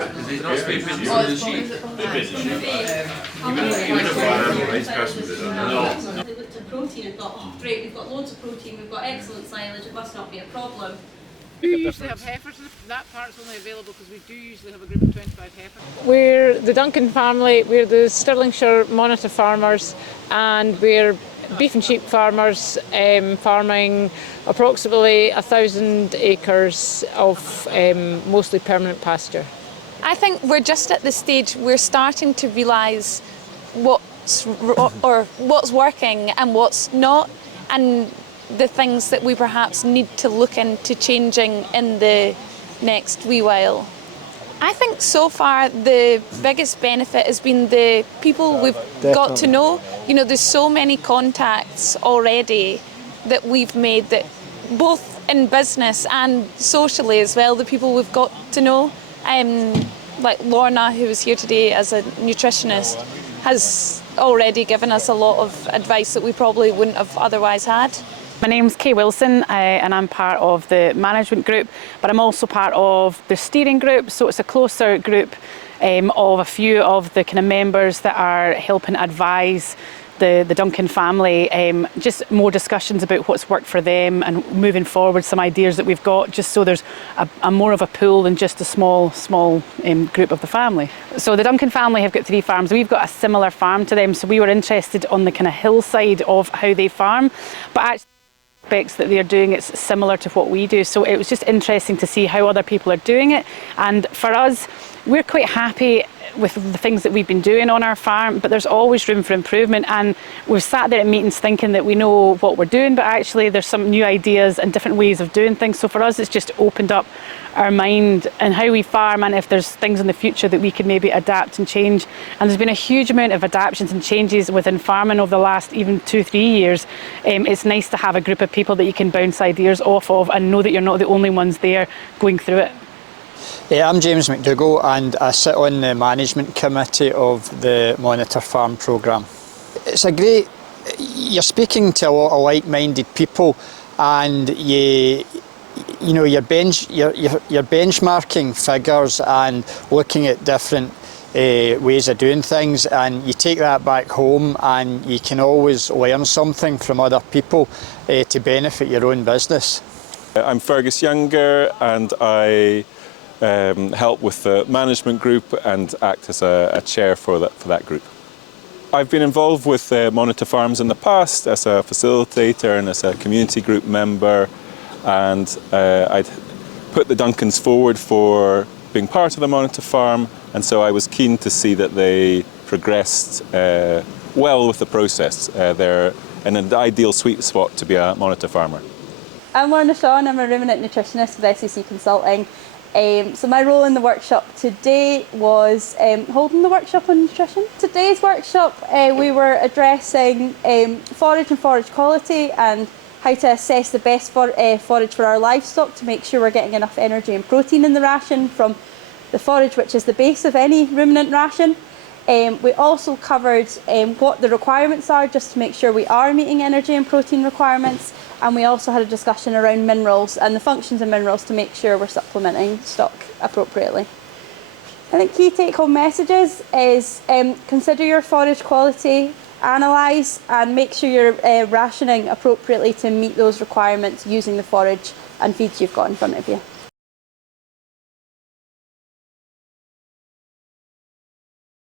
They looked at protein and thought, oh great, we've got loads of protein, we've got excellent silage, it must not be a problem. We usually have heifers. That part's only available because we do usually have a group of 25 heifers. We're the Duncan family, we're the Stirlingshire monitor farmers, and we're beef and sheep farmers, farming approximately 1,000 acres of mostly permanent pasture. I think we're just at the stage we're starting to realise what's working and what's not, and the things that we perhaps need to look into changing in the next wee while. I think so far the biggest benefit has been the people we've got to know. You know, there's so many contacts already that we've made, that both in business and socially as well, the people we've got to know. Like Lorna, who was here today as a nutritionist, has already given us a lot of advice that we probably wouldn't have otherwise had. My name's Kay Wilson and I'm part of the management group, but I'm also part of the steering group, so it's a closer group of a few of the kind of members that are helping advise the Duncan family, just more discussions about what's worked for them and moving forward some ideas that we've got, just so there's a more of a pool than just a small group of the family. So the Duncan family have got 3 farms. We've got a similar farm to them, so we were interested on the kind of hillside of how they farm, but actually aspects that they're doing, it's similar to what we do, so it was just interesting to see how other people are doing it. And for us, we're quite happy with the things that we've been doing on our farm, but there's always room for improvement, and we've sat there at meetings thinking that we know what we're doing, but actually there's some new ideas and different ways of doing things. So for us, it's just opened up our mind and how we farm, and if there's things in the future that we could maybe adapt and change. And there's been a huge amount of adaptations and changes within farming over the last even 2-3 years. It's nice to have a group of people that you can bounce ideas off of and know that you're not the only ones there going through it. I'm James McDougall and I sit on the management committee of the Monitor Farm programme. It's a great, you're speaking to a lot of like-minded people, and you're benchmarking figures and looking at different ways of doing things, and you take that back home and you can always learn something from other people to benefit your own business. I'm Fergus Younger and I help with the management group and act as a chair for that group. I've been involved with Monitor Farms in the past as a facilitator and as a community group member, and I'd put the Duncans forward for being part of the Monitor Farm, and so I was keen to see that they progressed well with the process. They're in an ideal sweet spot to be a Monitor farmer. I'm Lorna Shawn, I'm a ruminant nutritionist with SEC Consulting. So my role in the workshop today was holding the workshop on nutrition. Today's workshop we were addressing forage and forage quality and how to assess the best forage for our livestock to make sure we're getting enough energy and protein in the ration from the forage, which is the base of any ruminant ration. We also covered what the requirements are, just to make sure we are meeting energy and protein requirements, and we also had a discussion around minerals and the functions of minerals to make sure we're supplementing stock appropriately. I think key take-home messages is consider your forage quality, analyse and make sure you're rationing appropriately to meet those requirements using the forage and feeds you've got in front of you.